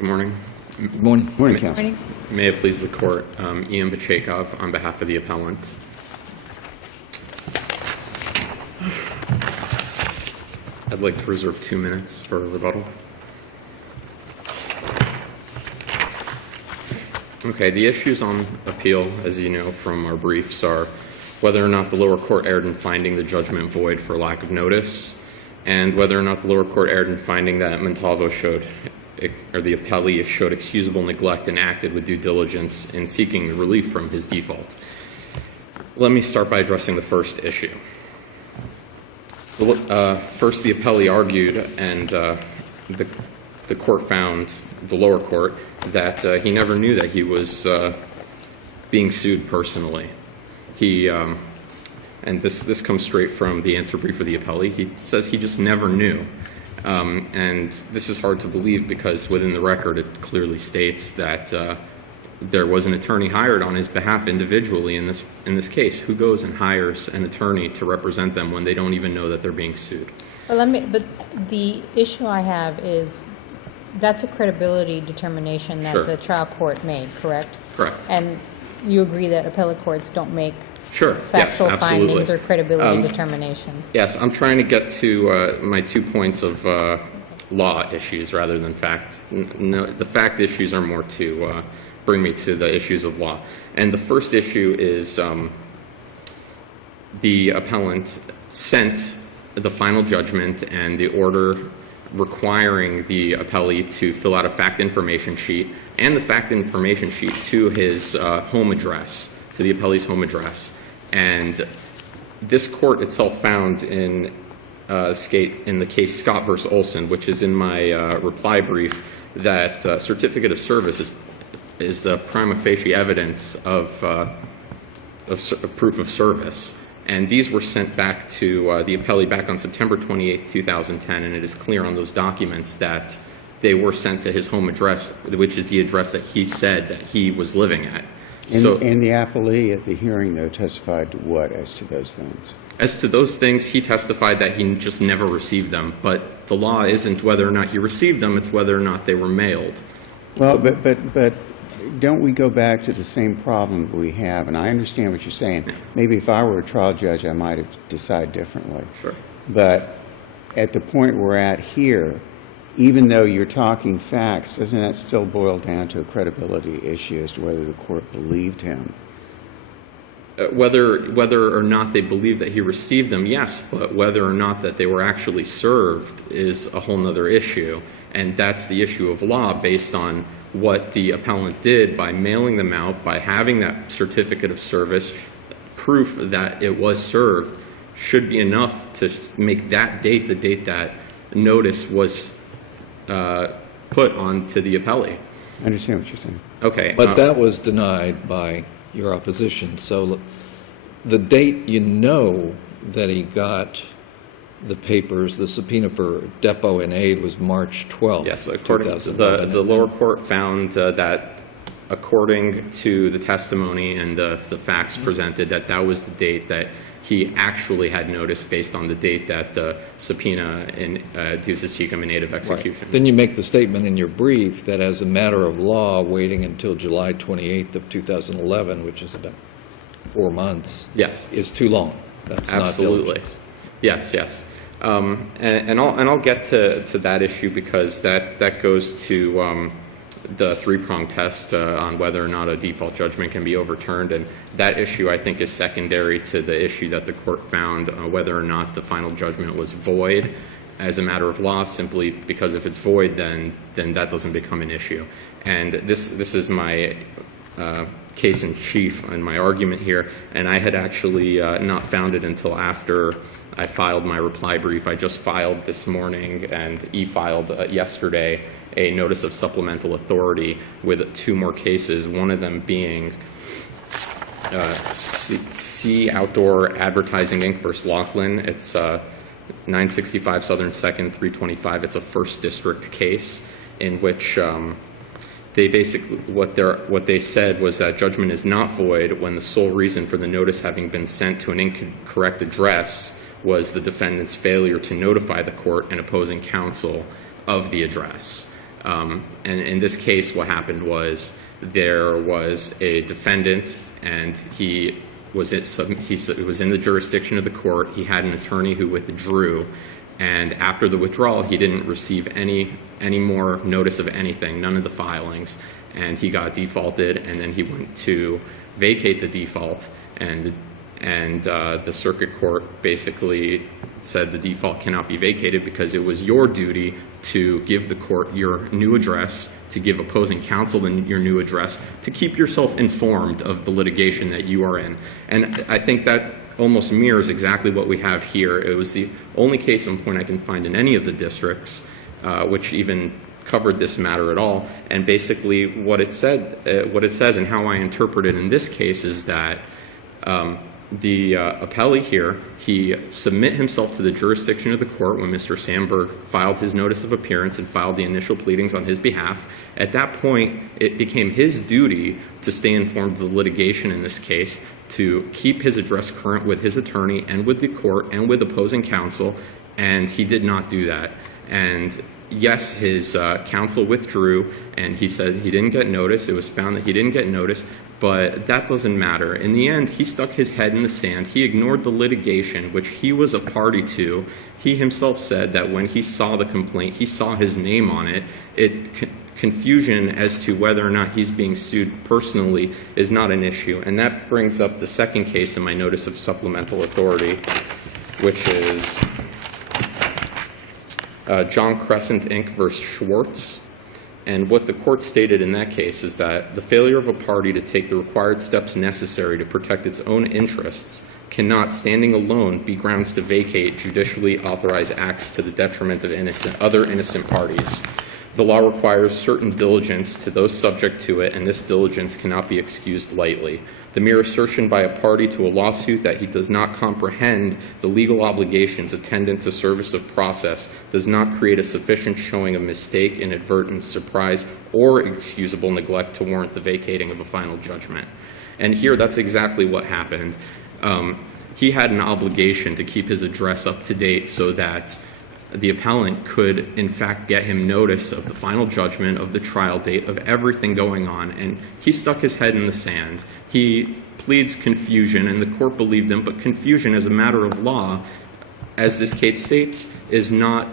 Good morning. Good morning. Morning, counsel. May it please the court, Ian Bachakov on behalf of the appellant. I'd like to reserve 2 minutes for rebuttal. Okay, the issues on appeal, as you know from our briefs, are whether or not the lower court erred in finding the judgment void for lack of notice, and whether or not the lower court erred in finding that Montalvo showed, or the appellee showed excusable neglect and acted with due diligence in seeking relief from his default. Let me start by addressing the first issue. First, the appellee argued, and the court found, the lower court, that he never knew that he was being sued personally. And this comes straight from the answer brief of the appellee. He says he just never knew. And this is hard to believe because within the record it clearly states that there was an attorney hired on his behalf individually in this case. Who goes and hires an attorney to represent them when they don't even know that they're being sued? Well, but the issue I have is that's a credibility determination that Sure. the trial court made, correct? Correct. And you agree that appellate courts don't make Sure. factual Yes, absolutely. findings or credibility determinations? Yes, I'm trying to get to my 2 points of law issues rather than fact. No, the fact issues are more to bring me to the issues of law. And the first issue is the appellant sent the final judgment and the order requiring the appellee to fill out a fact information sheet and the fact information sheet to his home address, to the appellee's home address. And this court itself found in the case Scott v. Olson, which is in my reply brief, that certificate of service is the prima facie evidence of proof of service. And these were sent back to the appellee back on September 28, 2010, and it is clear on those documents that they were sent to his home address, which is the address that he said that he was living at. And the appellee at the hearing, though, testified to what as to those things? As to those things, he testified that he just never received them. But the law isn't whether or not he received them, it's whether or not they were mailed. Well, but don't we go back to the same problem we have? And I understand what you're saying. Maybe if I were a trial judge, I might have decided differently. Sure. But at the point we're at here, even though you're talking facts, doesn't that still boil down to a credibility issue as to whether the court believed him? Whether or not they believe that he received them, yes, but whether or not that they were actually served is a whole other issue. And that's the issue of law based on what the appellant did by mailing them out, by having that certificate of service, proof that it was served, should be enough to make that date the date that notice was put onto the appellee. I understand what you're saying. Okay. But that was denied by your opposition. So the date you know that he got the papers, the subpoena for depot and aid, was March 12th. Yes, according to the lower court found that according to the testimony and the facts presented, that was the date that he actually had notice based on the date that the subpoena induces Chicum in aid of execution. Right. Then you make the statement in your brief that as a matter of law, waiting until July 28th of 2011, which is about 4 months, yes, is too long. That's absolutely. Not diligence. Yes. And I'll get to that issue because that goes to the three-prong test on whether or not a default judgment can be overturned, and that issue I think is secondary to the issue that the court found whether or not the final judgment was void as a matter of law, simply because if it's void then that doesn't become an issue. And this is my case in chief and my argument here, and I had actually not found it until after I filed my reply brief. I just filed this morning and e-filed yesterday a notice of supplemental authority with 2 more cases, one of them being C Outdoor Advertising Inc. versus Laughlin. It's 965 Southern 2nd, 325. It's a first district case in which they basically, what they said was that judgment is not void when the sole reason for the notice having been sent to an incorrect address was the defendant's failure to notify the court and opposing counsel of the address. And in this case, what happened was there was a defendant, and he was in the jurisdiction of the court. He had an attorney who withdrew, and after the withdrawal, he didn't receive any more notice of anything, none of the filings, and he got defaulted, and then he went to vacate the default, and the circuit court basically said the default cannot be vacated because it was your duty to give the court your new address, to give opposing counsel your new address, to keep yourself informed of the litigation that you are in. And I think that almost mirrors exactly what we have here. It was the only case in point I can find in any of the districts which even covered this matter at all. And basically what it says and how I interpret it in this case is that the appellee here, he submit himself to the jurisdiction of the court when Mr. Sandberg filed his notice of appearance and filed the initial pleadings on his behalf. At that point, it became his duty to stay informed of the litigation in this case, to keep his address current with his attorney and with the court and with opposing counsel, and he did not do that. And yes, his counsel withdrew, and he said he didn't get notice. It was found that he didn't get notice, but that doesn't matter. In the end, he stuck his head in the sand. He ignored the litigation, which he was a party to. He himself said that when he saw the complaint, he saw his name on it. Confusion as to whether or not he's being sued personally is not an issue. And that brings up the second case in my notice of supplemental authority, which is John Crescent, Inc. versus Schwartz. And what the court stated in that case is that the failure of a party to take the required steps necessary to protect its own interests cannot, standing alone, be grounds to vacate judicially authorized acts to the detriment of other innocent parties. The law requires certain diligence to those subject to it, and this diligence cannot be excused lightly. The mere assertion by a party to a lawsuit that he does not comprehend the legal obligations attendant to service of process does not create a sufficient showing of mistake, inadvertence, surprise, or excusable neglect to warrant the vacating of a final judgment. And here, that's exactly what happened. He had an obligation to keep his address up to date so that the appellant could, in fact, get him notice of the final judgment, of the trial date, of everything going on, and he stuck his head in the sand. He pleads confusion, and the court believed him, but confusion as a matter of law, as this case states, is not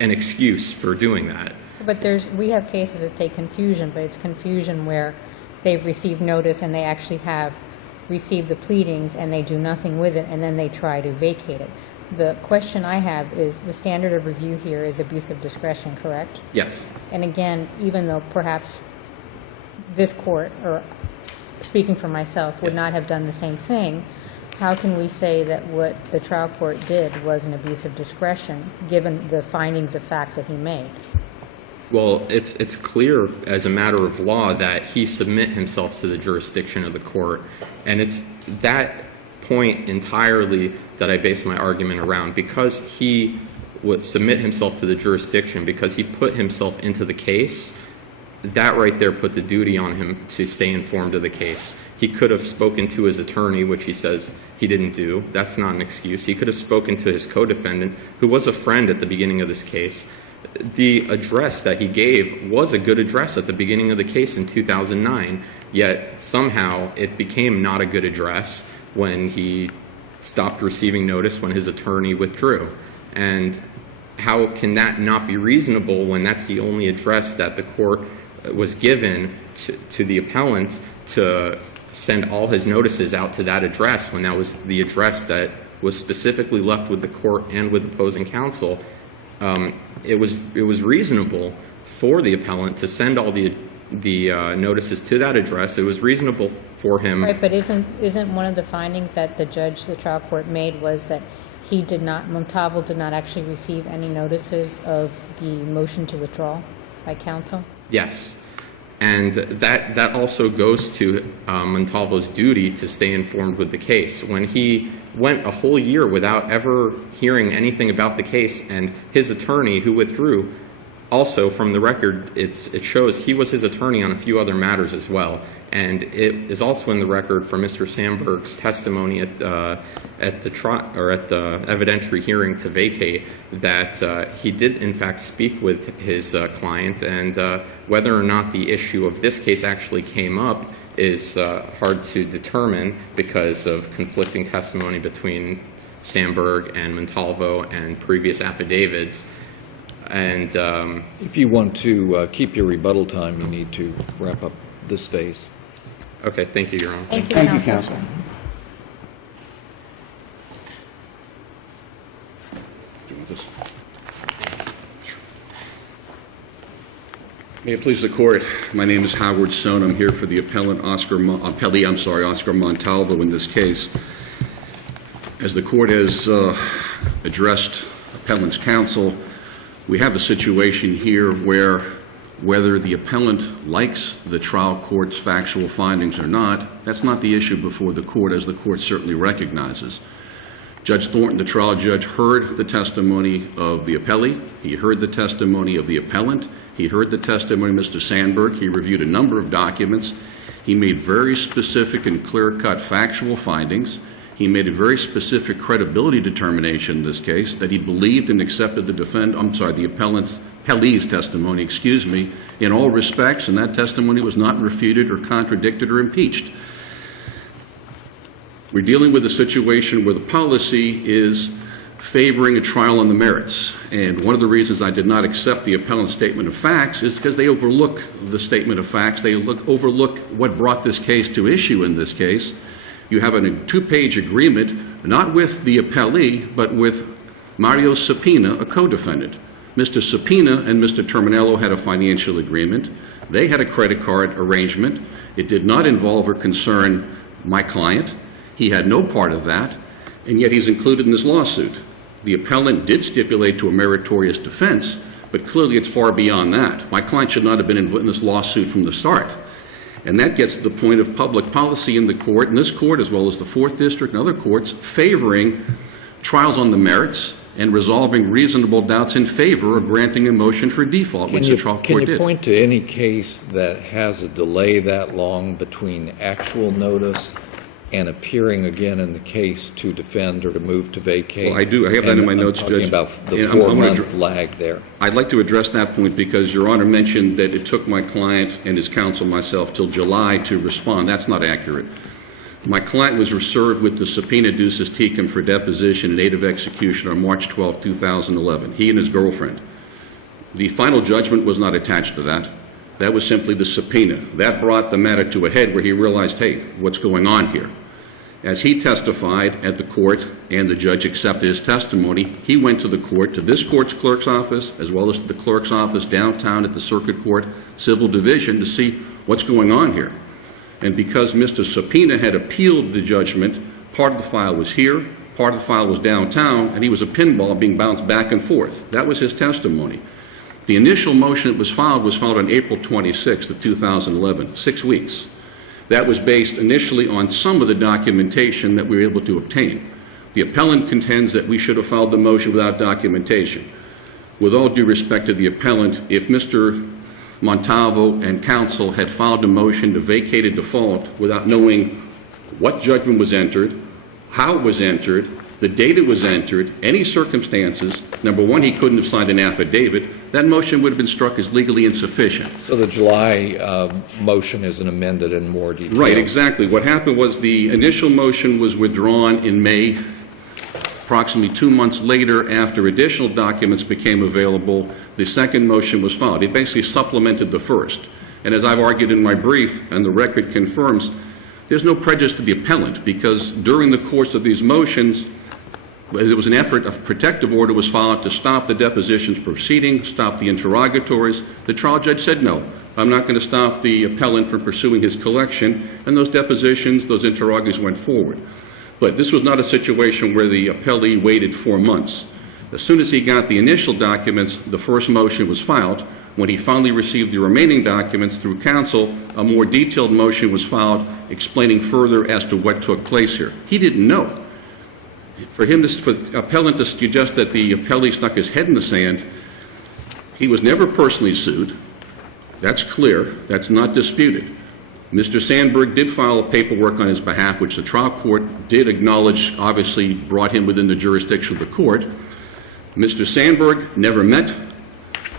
an excuse for doing that. But we have cases that say confusion, but it's confusion where they've received notice and they actually have received the pleadings and they do nothing with it, and then they try to vacate it. The question I have is the standard of review here is abuse of discretion, correct? Yes. And again, even though perhaps this court, or speaking for myself, would not have done the same thing, how can we say that what the trial court did was an abuse of discretion, given the findings of fact that he made? Well, it's clear as a matter of law that he submit himself to the jurisdiction of the court, and it's that point entirely that I base my argument around. Because he would submit himself to the jurisdiction, because he put himself into the case, that right there put the duty on him to stay informed of the case. He could have spoken to his attorney, which he says he didn't do. That's not an excuse. He could have spoken to his co-defendant, who was a friend at the beginning of this case. The address that he gave was a good address at the beginning of the case in 2009, yet somehow it became not a good address when he stopped receiving notice, when his attorney withdrew. And how can that not be reasonable when that's the only address that the court was given to the appellant to send all his notices out to that address, when that was the address that was specifically left with the court and with opposing counsel? It was reasonable for the appellant to send all the notices to that address. It was reasonable for him. Right, but isn't one of the findings that the trial court made was that Montalvo did not actually receive any notices of the motion to withdraw by counsel? Yes. And that also goes to Montalvo's duty to stay informed with the case. When he went a whole year without ever hearing anything about the case, and his attorney, who withdrew, also, from the record, it shows he was his attorney on a few other matters as well. And it is also in the record from Mr. Sandberg's testimony at the evidentiary hearing to vacate that he did in fact speak with his client, and whether or not the issue of this case actually came up is hard to determine because of conflicting testimony between Sandberg and Montalvo and previous affidavits. And If you want to keep your rebuttal time, you need to wrap up this phase. okay, thank you, Your Honor. Thank you, Thank you, counsel. counsel. Do you want this? May it please the Court, my name is Howard Sohn. I'm here for the appellee, Oscar Montalvo in this case. As the Court has addressed appellant's counsel, we have a situation here where whether the appellant likes the trial court's factual findings or not, that's not the issue before the Court, as the Court certainly recognizes. Judge Thornton, the trial judge, heard the testimony of the appellee. He heard the testimony of the appellant. He heard the testimony of Mr. Sandberg. He reviewed a number of documents. He made very specific and clear-cut factual findings. He made a very specific credibility determination in this case that he believed and accepted the appellee's testimony, in all respects, and that testimony was not refuted or contradicted or impeached. We're dealing with a situation where the policy is favoring a trial on the merits. And one of the reasons I did not accept the appellant's statement of facts is because they overlook the statement of facts. They overlook what brought this case to issue in this case. You have a two-page agreement, not with the appellee, but with Mario Sapina, a co-defendant. Mr. Sapina and Mr. Terminello had a financial agreement. They had a credit card arrangement. It did not involve or concern my client. He had no part of that, and yet he's included in this lawsuit. The appellant did stipulate to a meritorious defense, but clearly it's far beyond that. My client should not have been in this lawsuit from the start. And that gets to the point of public policy in the Court, in this Court as well as the 4th District and other courts, favoring trials on the merits and resolving reasonable doubts in favor of granting a motion for default, which the trial court did. Can you point to any case that has a delay that long between actual notice and appearing again in the case to defend or to move to vacate? Well, I do. I have that in my notes, Judge. I'm talking about the 4-month lag there. I'd like to address that point because Your Honor mentioned that it took my client and his counsel, myself, till July to respond. That's not accurate. My client was served with the subpoena ducis tecum for deposition and date of execution on March 12, 2011, he and his girlfriend. The final judgment was not attached to that. That was simply the subpoena. That brought the matter to a head where he realized, hey, what's going on here? As he testified at the court and the judge accepted his testimony, he went to the court, to this court's clerk's office, as well as to the clerk's office downtown at the Circuit Court Civil Division to see what's going on here. And because Mr. Subpoena had appealed the judgment, part of the file was here, part of the file was downtown, and he was a pinball being bounced back and forth. That was his testimony. The initial motion that was filed on April 26th of 2011, 6 weeks. That was based initially on some of the documentation that we were able to obtain. The appellant contends that we should have filed the motion without documentation. With all due respect to the appellant, if Mr. Montalvo and counsel had filed a motion to vacate a default without knowing what judgment was entered, how it was entered, the date it was entered, any circumstances, number one, he couldn't have signed an affidavit. That motion would have been struck as legally insufficient. So the July motion isn't amended in more detail? Right, exactly. What happened was the initial motion was withdrawn in May. Approximately 2 months later, after additional documents became available, the second motion was filed. It basically supplemented the first. And as I've argued in my brief, and the record confirms, there's no prejudice to the appellant because during the course of these motions, there was an effort, a protective order was filed to stop the depositions proceeding, stop the interrogatories. The trial judge said, no, I'm not going to stop the appellant from pursuing his collection, and those depositions, those interrogatories went forward. But this was not a situation where the appellee waited 4 months. As soon as he got the initial documents, the first motion was filed. When he finally received the remaining documents through counsel, a more detailed motion was filed explaining further as to what took place here. He didn't know. For the appellant to suggest that the appellee stuck his head in the sand, He was never personally sued. That's clear. That's not disputed. Mr. Sandberg did file paperwork on his behalf, which the trial court did acknowledge, obviously brought him within the jurisdiction of the court. Mr. Sandberg never met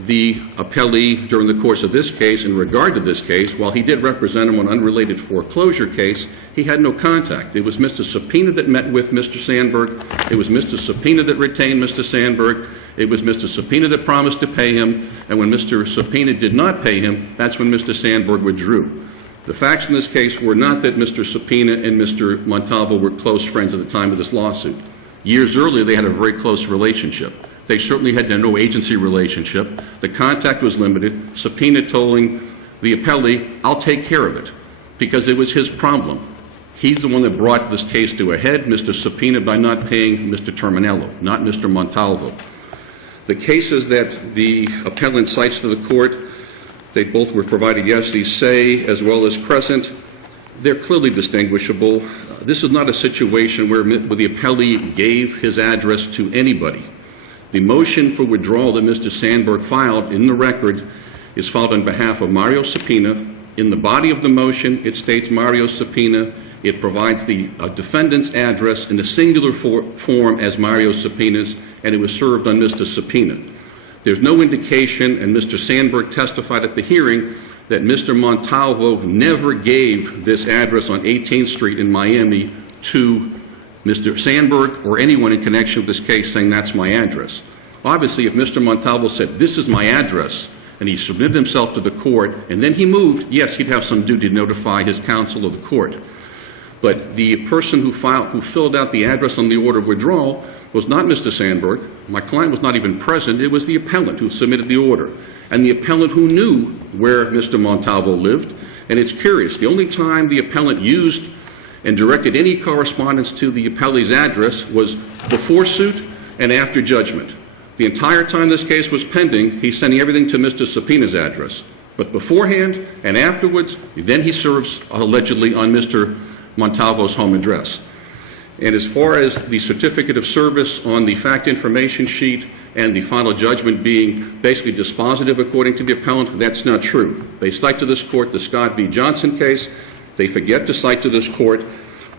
the appellee during the course of this case. In regard to this case, while he did represent him on an unrelated foreclosure case, he had no contact. It was Mr. Subpoena that met with Mr. Sandberg. It was Mr. Subpoena that retained Mr. Sandberg. It was Mr. Subpoena that promised to pay him. And when Mr. Subpoena did not pay him, that's when Mr. Sandberg withdrew. The facts in this case were not that Mr. Subpoena and Mr. Montalvo were close friends at the time of this lawsuit. Years earlier, they had a very close relationship. They certainly had no agency relationship. The contact was limited. Subpoena telling the appellee, I'll take care of it, because it was his problem. He's the one that brought this case to a head, Mr. Subpoena, by not paying Mr. Terminello, not Mr. Montalvo. The cases that the appellant cites to the court, they both were provided yesterday, Say as well as Crescent. They're clearly distinguishable. This is not a situation where the appellee gave his address to anybody. The motion for withdrawal that Mr. Sandberg filed in the record is filed on behalf of Mario Subpoena. In the body of the motion, it states Mario Subpoena. It provides the defendant's address in a singular form as Mario Subpoena's, and it was served on Mr. Subpoena. There's no indication, and Mr. Sandberg testified at the hearing, that Mr. Montalvo never gave this address on 18th Street in Miami to Mr. Sandberg or anyone in connection with this case saying that's my address. Obviously, if Mr. Montalvo said, this is my address, and he submitted himself to the court, and then he moved, yes, he'd have some duty to notify his counsel of the court. But the person who filled out the address on the order of withdrawal was not Mr. Sandberg. My client was not even present. It was the appellant who submitted the order, and the appellant who knew where Mr. Montalvo lived. And it's curious, the only time the appellant used and directed any correspondence to the appellee's address was before suit and after judgment. The entire time this case was pending, he's sending everything to Mr. Subpoena's address. But beforehand and afterwards, then he serves allegedly on Mr. Montalvo's home address. And as far as the certificate of service on the fact information sheet and the final judgment being basically dispositive according to the appellant, that's not true. They cite to this court the Scott v. Johnson case. They forget to cite to this court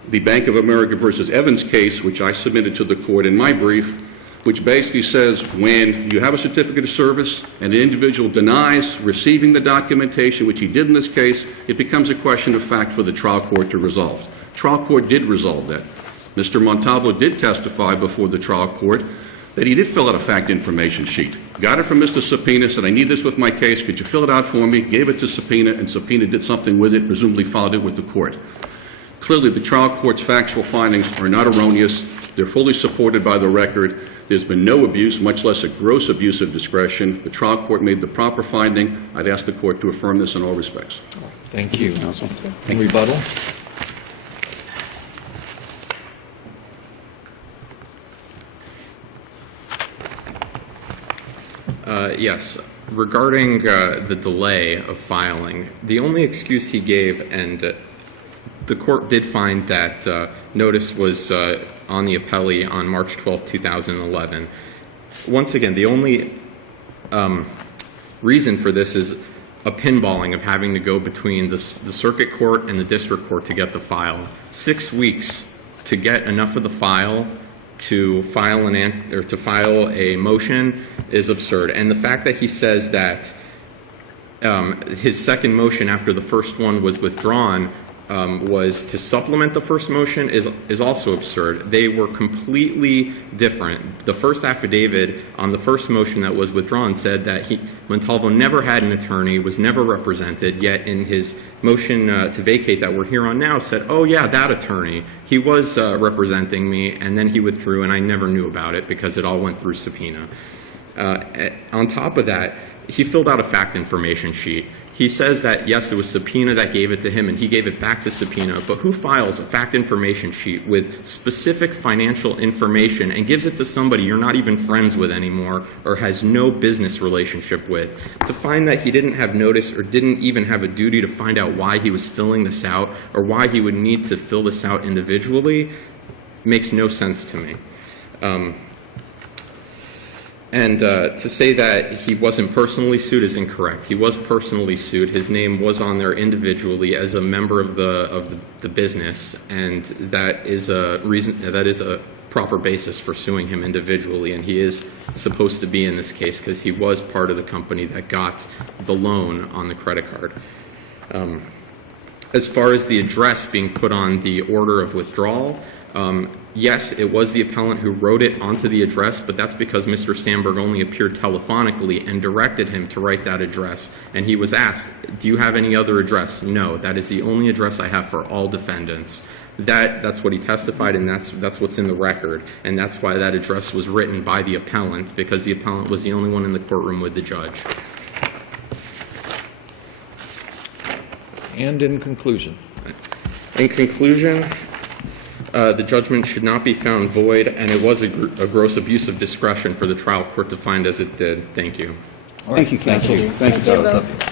the Bank of America versus Evans case, which I submitted to the court in my brief, which basically says when you have a certificate of service and an individual denies receiving the documentation, which he did in this case, it becomes a question of fact for the trial court to resolve. Trial court did resolve that. Mr. Montalvo did testify before the trial court that he did fill out a fact information sheet. Got it from Mr. Subpoena, said, I need this with my case, could you fill it out for me? Gave it to Subpoena, and Subpoena did something with it, presumably filed it with the court. Clearly, the trial court's factual findings are not erroneous. They're fully supported by the record. There's been no abuse, much less a gross abuse of discretion. The trial court made the proper finding. I'd ask the court to affirm this in all respects. Thank you. Counsel. And rebuttal? Yes. Regarding the delay of filing, the only excuse he gave, and the court did find that notice was on the appellee on March 12, 2011. Once again, the only reason for this is a pinballing of having to go between the circuit court and the district court to get the file. 6 weeks to get enough of the file to file a motion is absurd. And the fact that he says that his second motion after the first one was withdrawn was to supplement the first motion is also absurd. They were completely different. The first affidavit on the first motion that was withdrawn said that Montalvo never had an attorney, was never represented, yet in his motion to vacate that we're here on now said, oh yeah, that attorney, he was representing me, and then he withdrew, and I never knew about it because it all went through subpoena. On top of that, he filled out a fact information sheet. He says that, yes, it was Subpoena that gave it to him, and he gave it back to Subpoena, but who files a fact information sheet with specific financial information and gives it to somebody you're not even friends with anymore or has no business relationship with? To find that he didn't have notice or didn't even have a duty to find out why he was filling this out or why he would need to fill this out individually makes no sense to me. And to say that he wasn't personally sued is incorrect. He was personally sued. His name was on there individually as a member of the business, and that is a proper basis for suing him individually. And he is supposed to be in this case because he was part of the company that got the loan on the credit card. As far as the address being put on the order of withdrawal, yes, it was the appellant who wrote it onto the address, but that's because Mr. Sandberg only appeared telephonically and directed him to write that address. And he was asked, do you have any other address? No, that is the only address I have for all defendants. That's what he testified, and that's what's in the record. And that's why that address was written by the appellant, because the appellant was the only one in the courtroom with the judge. And in conclusion? In conclusion, the judgment should not be found void, and it was a gross abuse of discretion for the trial court to find as it did. Thank you. All right, Thank you, counsel. Thank you. Thank you. both.